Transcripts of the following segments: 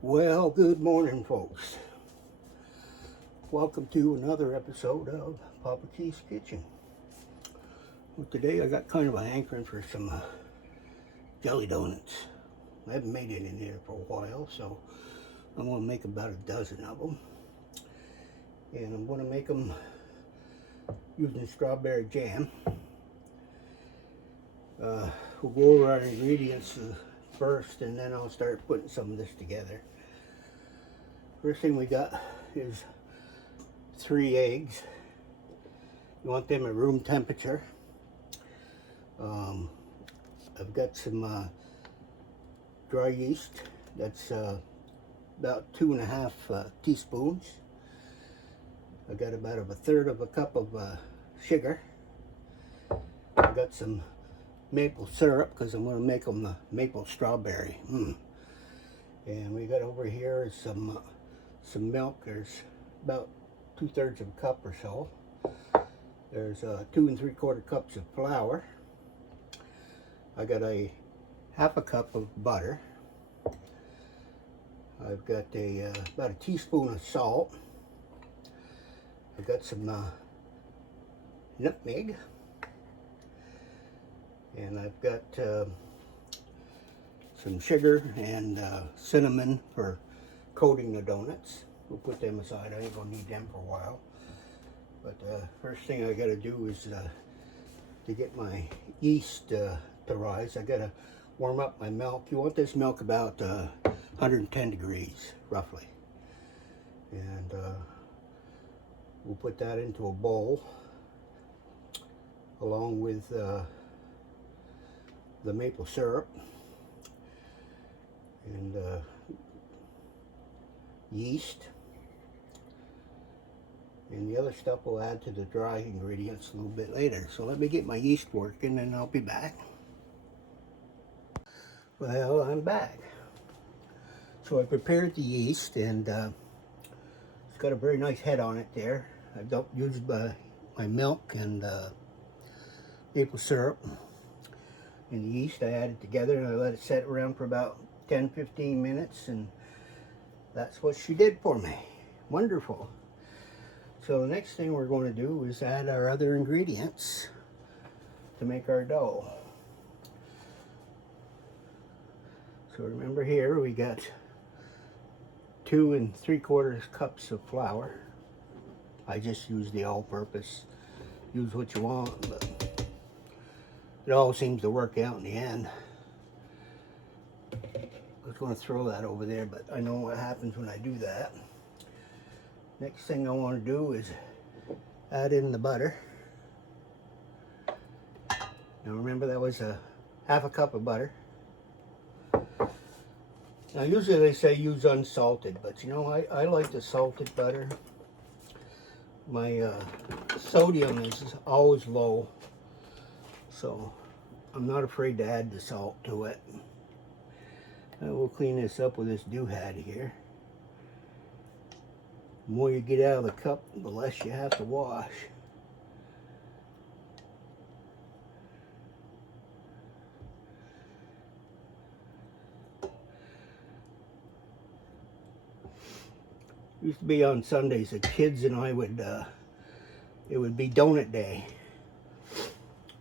Well, good morning, folks. Welcome to another episode of Papa Keith's Kitchen. Well, today I got kind of a hankering for some jelly donuts. I haven't made any in there for a while, so I'm going to make about a dozen of them. And I'm going to make them using strawberry jam. We'll go over our ingredients first, and then I'll start putting some of this together. First thing we got is 3 eggs. You want them at room temperature. I've got some dry yeast. That's about 2.5 teaspoons. I got about 1/3 of a cup of sugar. I got some maple syrup because I'm going to make them maple strawberry. And we got over here some milk. There's about 2/3 of a cup or so. There's 2 3/4 cups of flour. I got a 1/2 cup of butter. I've got about a teaspoon of salt. I've got some nutmeg, and I've got some sugar and cinnamon for coating the donuts. We'll put them aside. I ain't gonna need them for a while. But first thing I gotta do is to get my yeast to rise. I gotta warm up my milk. You want this milk about 110 degrees, roughly. And we'll put that into a bowl along with the maple syrup and yeast. And the other stuff we'll add to the dry ingredients a little bit later. So let me get my yeast working and I'll be back. Well, I'm back. So I prepared the yeast, and it's got a very nice head on it there. I don't use my milk and maple syrup and the yeast. I added together and I let it set around for about 10-15 minutes, and that's what she did for me. Wonderful. So the next thing we're going to do is add our other ingredients to make our dough. So remember here we got 2 3/4 cups of flour. I just use the all-purpose. Use what you want, but it all seems to work out in the end. I was going to throw that over there, but I know what happens when I do that. Next thing I want to do is add in the butter. Now remember, that was a 1/2 cup of butter. Now usually they say use unsalted, but you know, I like the salted butter. My sodium is always low, so I'm not afraid to add the salt to it. And we'll clean this up with this doohad here. The more you get out of the cup, the less you have to wash. Used to be on Sundays, the kids and I would, it would be donut day.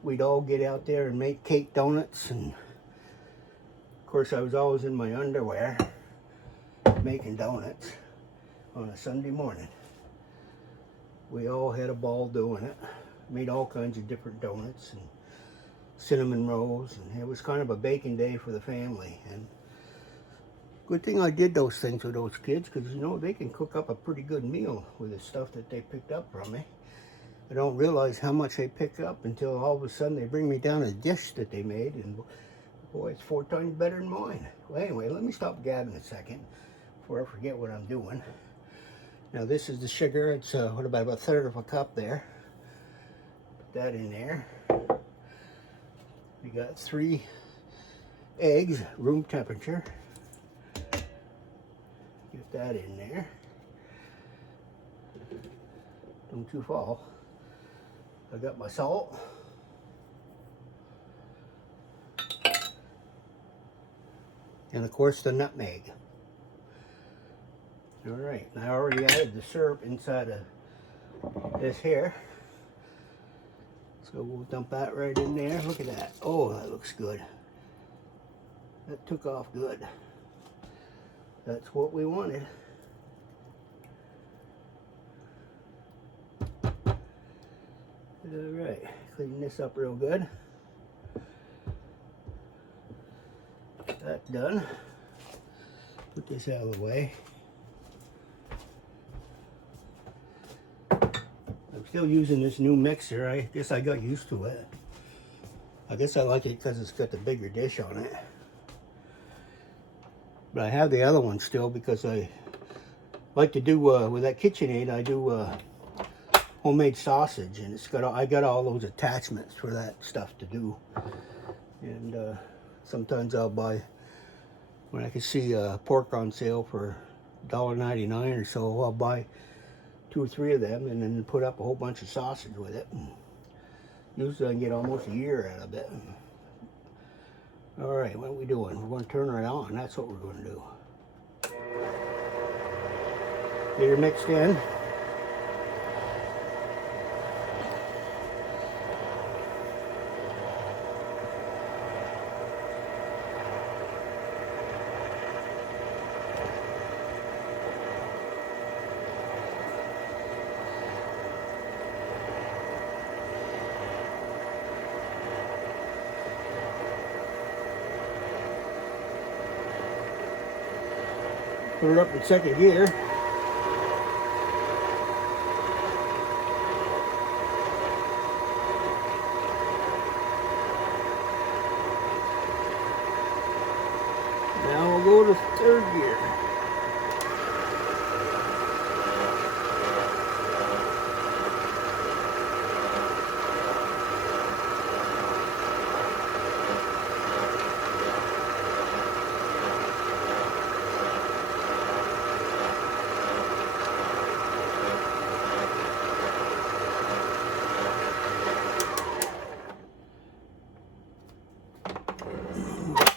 We'd all get out there and make cake donuts, and of course I was always in my underwear making donuts on a Sunday morning. We all had a ball doing it. Made all kinds of different donuts and cinnamon rolls, and it was kind of a baking day for the family. And good thing I did those things with those kids, because you know, they can cook up a pretty good meal with the stuff that they picked up from me. I don't realize how much they pick up until all of a sudden they bring me down a dish that they made, and boy, it's 4 times better than mine. Well, anyway, let me stop gabbing a second before I forget what I'm doing. Now this is the sugar. It's what, about 1/3 of a cup there. Put that in there. We got 3 eggs, room temperature. Get that in there. Don't you fall. I got my salt. And of course the nutmeg. All right, I already added the syrup inside of this here. So we'll dump that right in there. Look at that. Oh, that looks good. That took off good. That's what we wanted. All right, clean this up real good. That's done. Put this out of the way. I'm still using this new mixer. I guess I got used to it. I guess I like it because it's got the bigger dish on it. But I have the other one still because I like to do, with that KitchenAid, I do homemade sausage, and it's got I got all those attachments for that stuff to do. And sometimes I'll buy, when I can see pork on sale for $1.99 or so, I'll buy 2 or 3 of them and then put up a whole bunch of sausage with it. And usually I can get almost a year out of it. All right, what are we doing? We're going to turn it on. That's what we're going to do. Get her mixed in. Put her up in second gear. Now we'll go to third gear.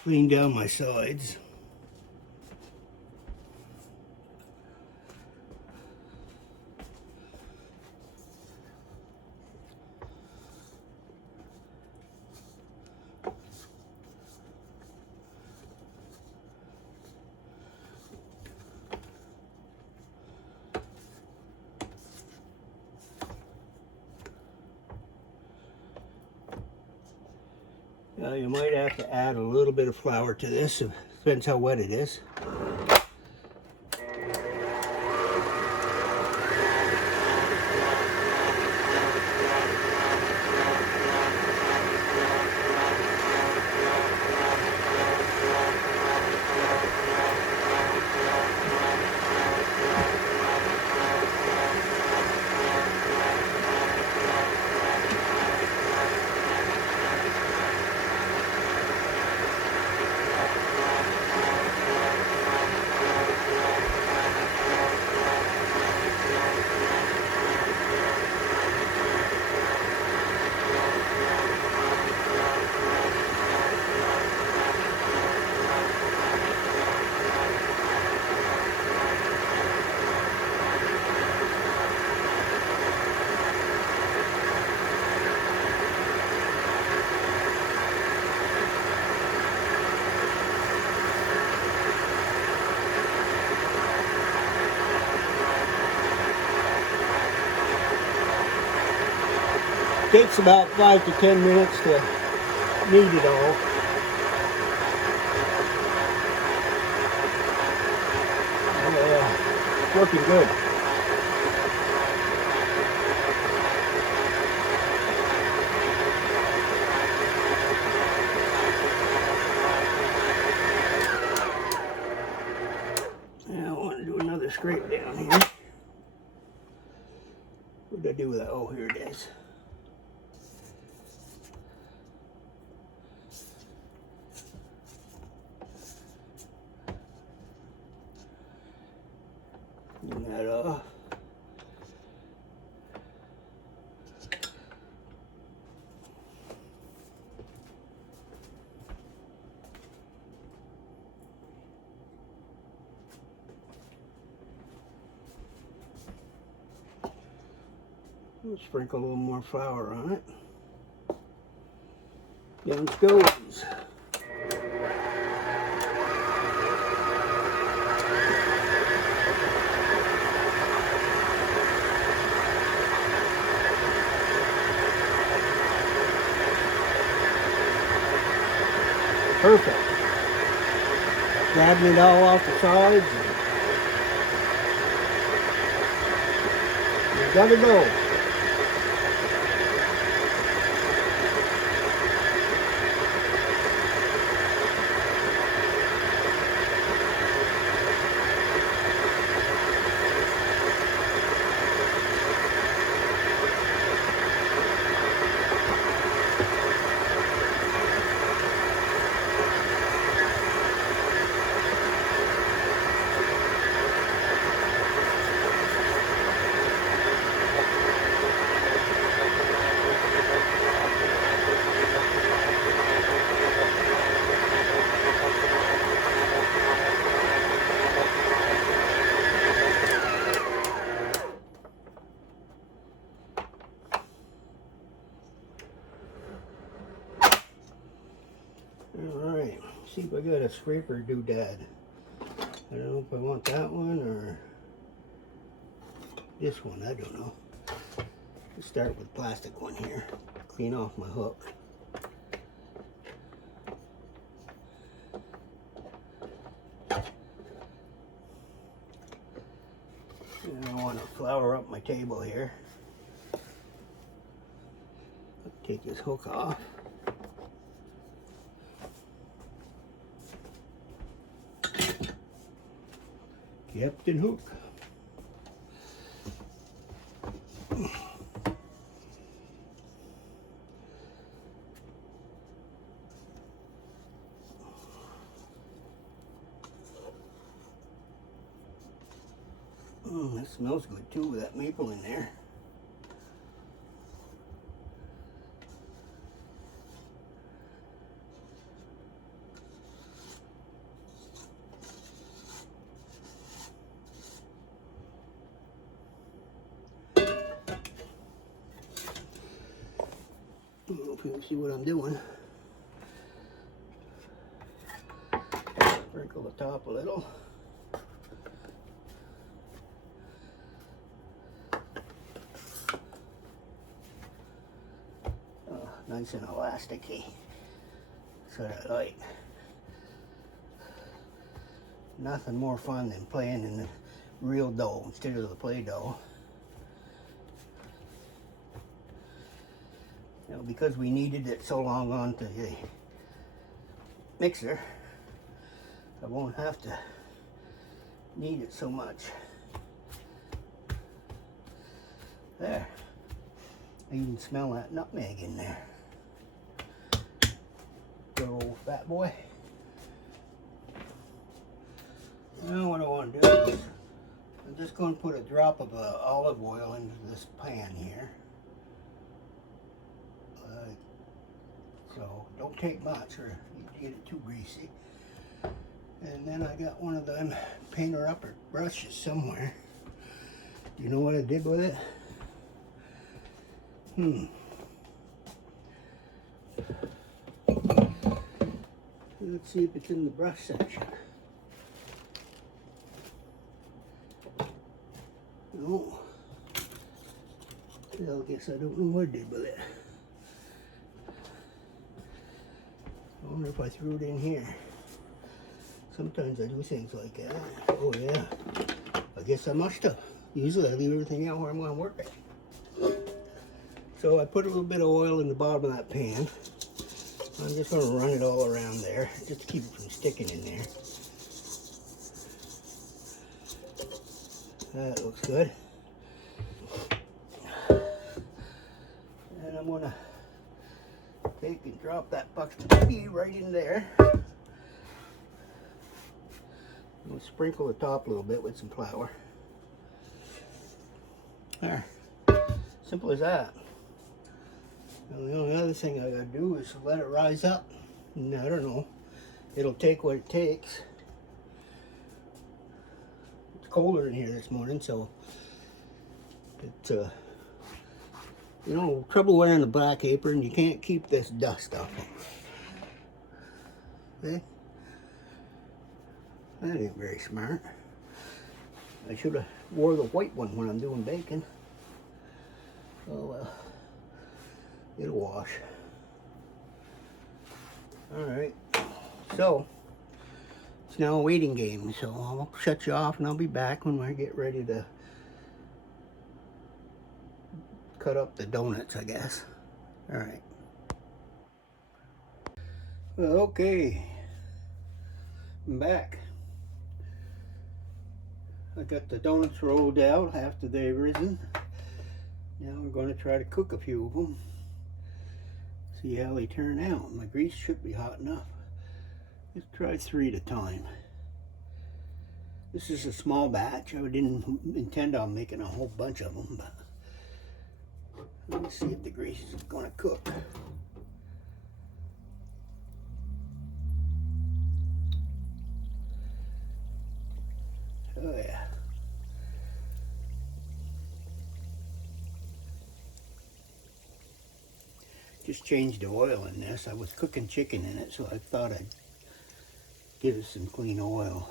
Clean down my sides. You might have to add a little bit of flour to this. It depends how wet it is. Takes about 5 to 10 minutes to knead it all. It's working good. Now I want to do another scrape down here. What did I do with that? Oh, here it is. Clean that off. We'll sprinkle a little more flour on it. Down it goes. Perfect. Grabbing it all off the sides. You gotta go. Alright, see if I got a scraper doodad. I don't know if I want that one or this one, I don't know. Let's start with the plastic one here. Clean off my hook. And I want to flour up my table here. Take this hook off. Captain Hook. That smells good too with that maple in there. I don't know if you can see what I'm doing. Sprinkle the top a little. Nice and elasticy. That's what I like. Nothing more fun than playing in the real dough instead of the play dough. Now, because we kneaded it so long onto the mixer, I won't have to knead it so much. There. I even smell that nutmeg in there. Good old fat boy. Now what I want to do is I'm just going to put a drop of olive oil into this pan here. So don't take much or you get it too greasy. And then I got one of them painter upper brushes somewhere. Do you know what I did with it? Let's see if it's in the brush section. No. Well, I guess I don't know what I did with it. I wonder if I threw it in here. Sometimes I do things like that. Oh yeah. I guess I must have. Usually I leave everything out where I'm going to work it. So I put a little bit of oil in the bottom of that pan. I'm just going to run it all around there, just to keep it from sticking in there. That looks good. And I'm going to take and drop that Buxton pea right in there. We'll sprinkle the top a little bit with some flour. There. Simple as that. And the only other thing I gotta do is let it rise up. And I don't know. It'll take what it takes. It's colder in here this morning, so it's You know, trouble wearing the black apron, you can't keep this dust off them. See? That ain't very smart. I should have wore the white one when I'm doing bacon. Oh well, it'll wash. Alright, so it's now a waiting game, so I'll shut you off and I'll be back when I get ready to cut up the donuts, I guess. Alright. Well, okay, I'm back. I got the donuts rolled out after they've risen. Now I'm going to try to cook a few of them. See how they turn out. My grease should be hot enough. Let's try 3 at a time. This is a small batch. I didn't intend on making a whole bunch of them, but let's see if the grease is going to cook. Oh yeah. Just changed the oil in this. I was cooking chicken in it, so I thought I'd give it some clean oil.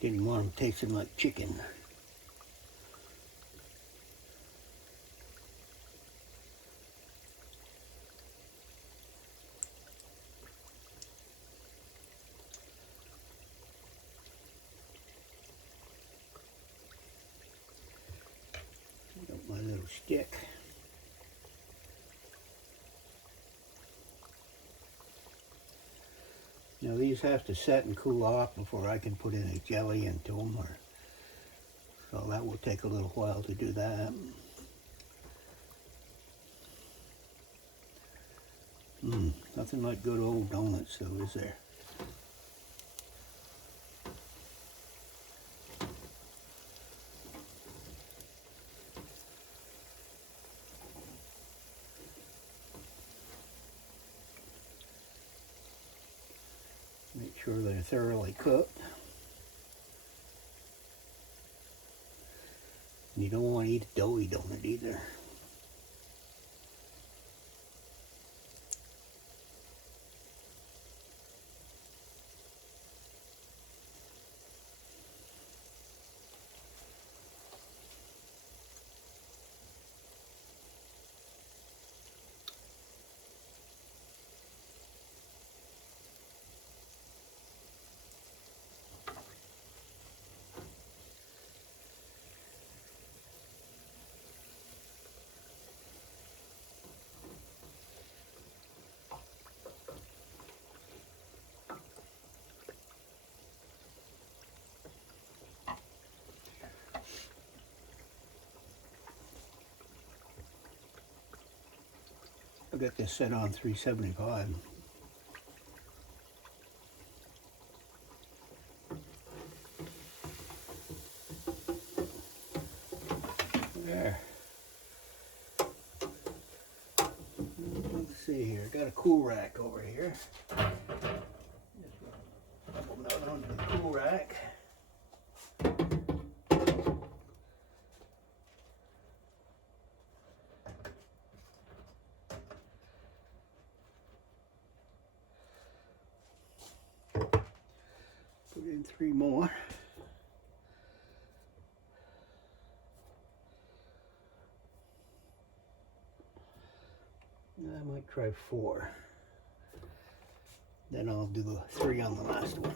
Didn't want them tasting like chicken. Got my little stick. Now these have to set and cool off before I can put any jelly into them, so that will take a little while to do that. Nothing like good old donuts though, is there? Make sure they're thoroughly cooked. And you don't want to eat a doughy donut either. I got this set on 375. There. Let's see here. I got a cool rack over here. Just double nut onto the cool rack. Put in 3 more. I might try 4. Then I'll do 3 on the last one.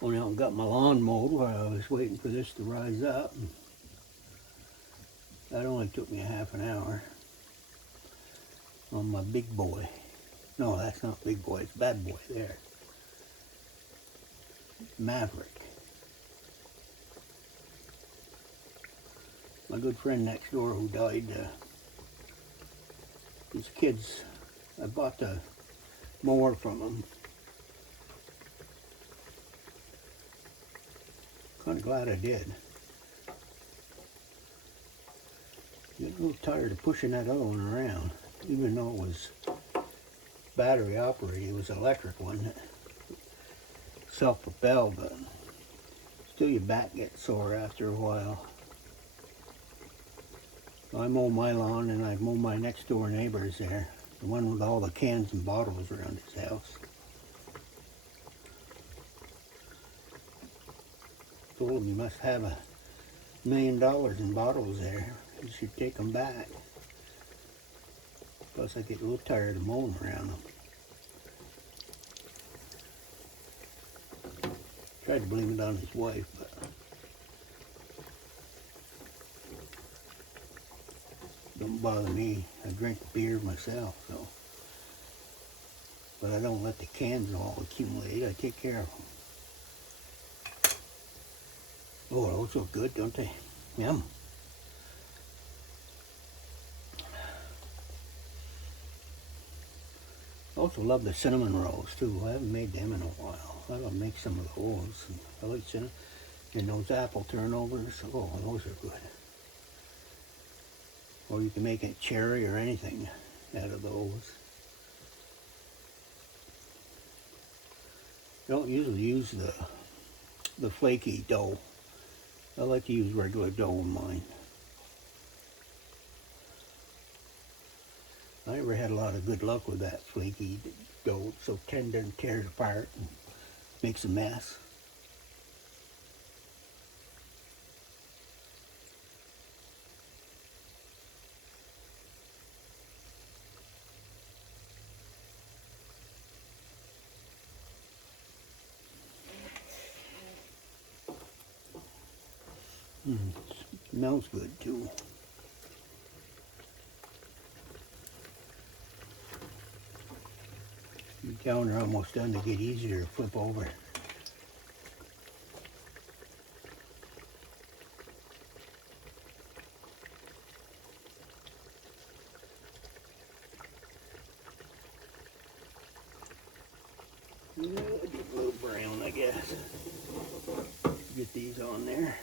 Went out and got my lawn mowed while I was waiting for this to rise up. That only took me a half an hour on my big boy. No, that's not big boy, it's bad boy there. Maverick. My good friend next door who died, his kids, I bought the more from them. Kind of glad I did. Getting a little tired of pushing that other one around, even though it was battery operated. It was an electric one, self-propelled, but still your back gets sore after a while. I mow my lawn and I mow my next door neighbor's there, the one with all the cans and bottles around his house. Told him he must have $1 million in bottles there. He should take them back. Plus I get a little tired of mowing around them. Tried to blame it on his wife, but don't bother me. I drink beer myself, so. But I don't let the cans all accumulate. I take care of them. Oh, those look good, don't they? Yum. I also love the cinnamon rolls too. I haven't made them in a while. I gotta make some of those. I like cinnamon. And those apple turnovers, oh, those are good. Or you can make it cherry or anything out of those. I don't usually use the flaky dough. I like to use regular dough in mine. I never had a lot of good luck with that flaky dough. It's so tender and tears apart and makes a mess. Smells good too. The counter almost done to get easier to flip over. Yeah, a little brown, I guess. Get these on there.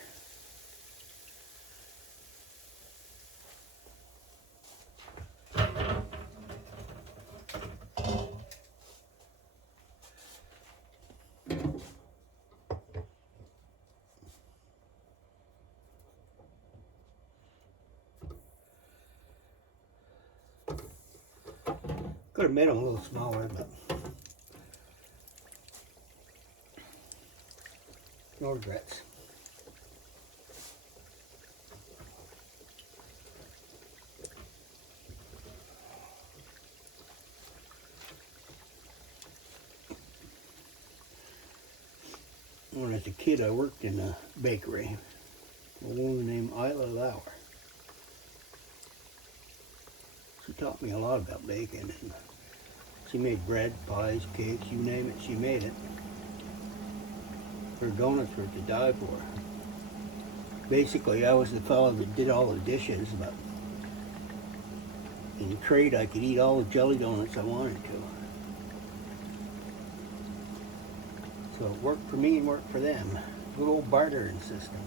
Could have made them a little smaller, but no regrets. When I was a kid, I worked in a bakery. A woman named Isla Lauer. She taught me a lot about baking. And she made bread, pies, cakes, you name it, she made it. Her donuts were to die for. Basically, I was the fellow that did all the dishes, but in trade, I could eat all the jelly donuts I wanted to. So it worked for me and worked for them. Good old bartering system.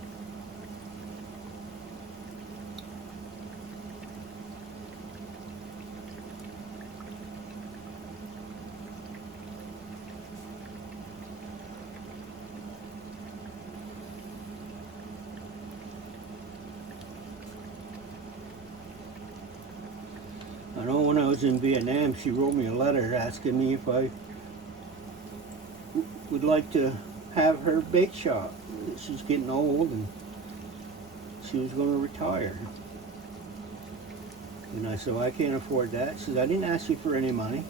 I know when I was in Vietnam, she wrote me a letter asking me if I would like to have her bake shop. She's getting old and she was going to retire. And I said, well, I can't afford that. She said, I didn't ask you for any money.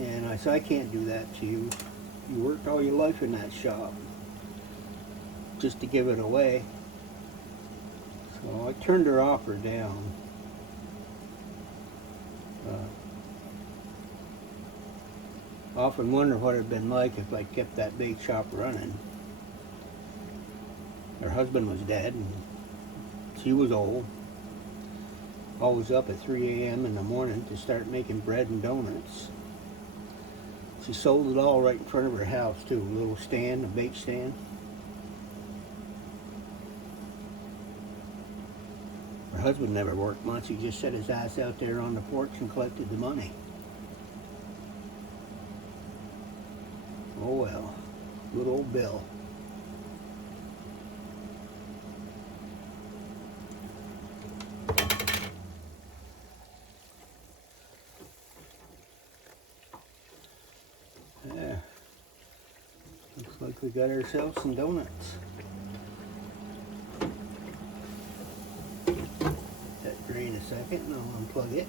And I said, I can't do that to you. You worked all your life in that shop just to give it away. So I turned her offer down. Often wonder what it'd been like if I kept that bake shop running. Her husband was dead and she was old. Always up at 3 a.m. in the morning to start making bread and donuts. She sold it all right in front of her house too. A little stand, a bake stand. Her husband never worked much. He just set his ass out there on the porch and collected the money. Oh well, good old Bill. Yeah, looks like we got ourselves some donuts. That drain a second and I'll unplug it.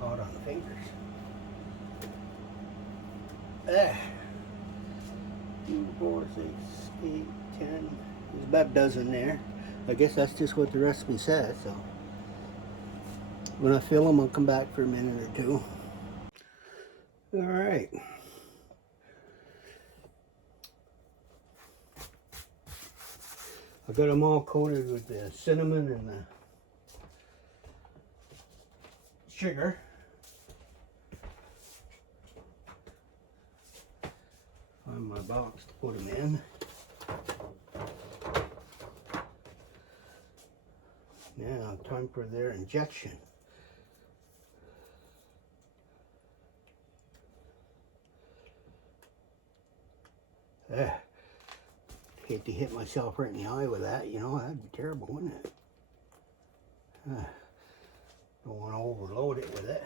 Hot on the fingers. 2, 4, 6, 8, 10. There's about a dozen there. I guess that's just what the recipe says. So when I fill them, I'll come back for a minute or two. All right. I got them all coated with the cinnamon and the sugar. Find my box to put them in. Now, time for their injection. Hate to hit myself right in the eye with that, you know, that'd be terrible, wouldn't it? Don't want to overload it with it.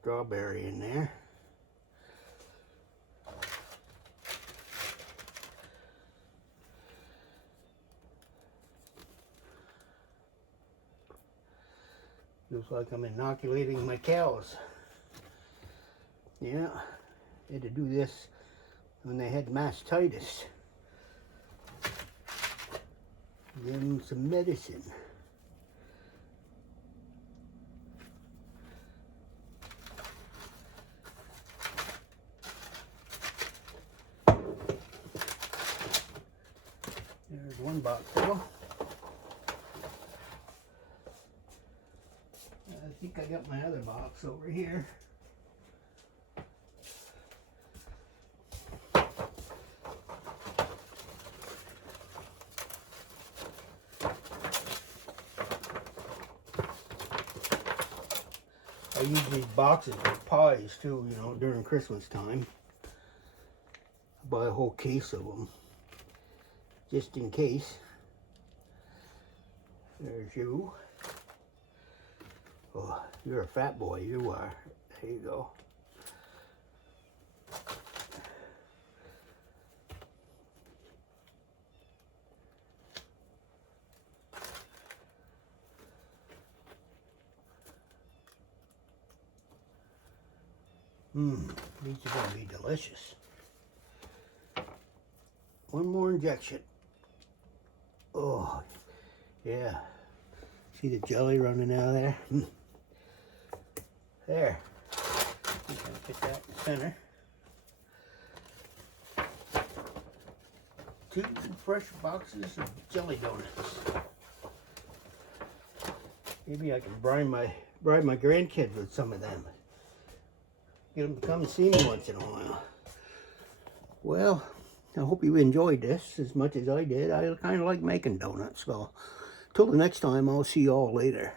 Strawberry in there. Looks like I'm inoculating my cows. Yeah, I had to do this when they had mastitis. Give them some medicine. There's one box full. I think I got my other box over here. I use these boxes for pies too, you know, during Christmas time. I buy a whole case of them, just in case. There's you. Oh, you're a fat boy, you are. There you go. These are going to be delicious. One more injection. Oh, yeah. See the jelly running out of there? There. I'm going to put that in the center. 2 fresh boxes of jelly donuts. Maybe I can bribe my grandkids with some of them. Get them to come see me once in a while. Well, I hope you enjoyed this as much as I did. I kind of like making donuts. So, till the next time, I'll see you all later.